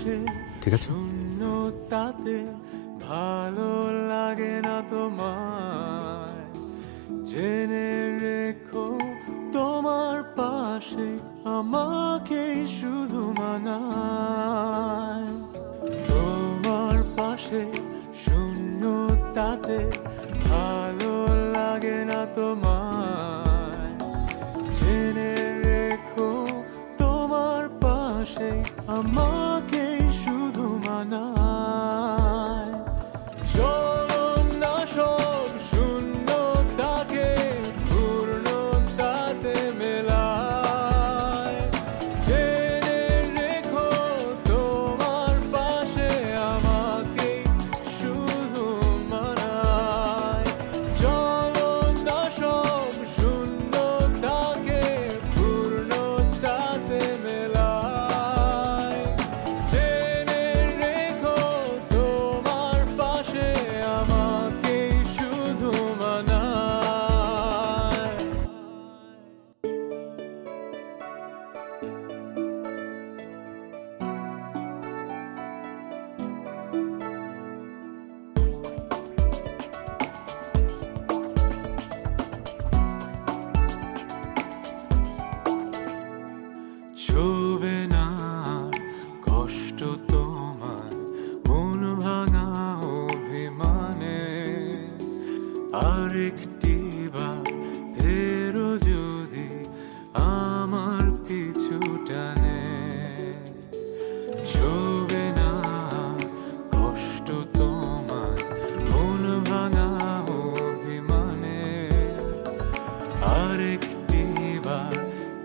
ঠিক আছে? শূন্যতাতে ভালো লাগে না তোমায়, জেনে রেখো তোমার পাশে আমাকে শুধু মানায়। তোমার পাশে শূন্যতাতে ভালো লাগে না তোমায়, জেনে রেখো তোমার পাশে আমাকে শুধু মানায়। চলো না সব শূন্যতাকে পূর্ণতাতে মেলায়, জেনে রেখো তোমার পাশে আমাকে শুধু মানায়। চলো না সব শূন্যতাকে পূর্ণতাতে মেলায়, জেনে রেখো তোমার পাশে আমাকে শুধু মানায়। ছোবে না কষ্ট তোমার মন ভাঙা অভিমানে, আরেকটি বার ফেরো যদি আমার পিছু টানে। ছোবে না কষ্ট তোমার মন ভাঙা অভিমানে, আরেকটি বার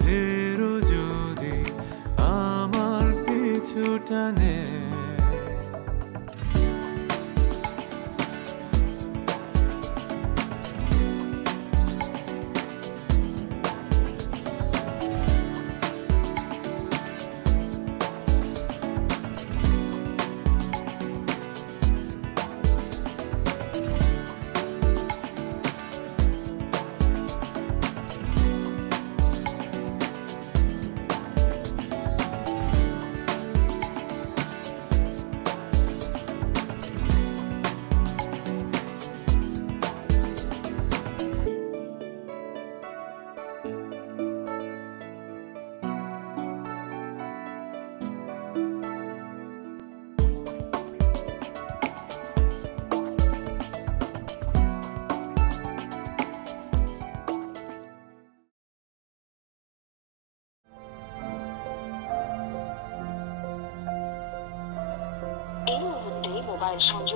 ফেরো যদি আমার পিছু টানে। এই মুহূর্তে মোবাইল সংযোগ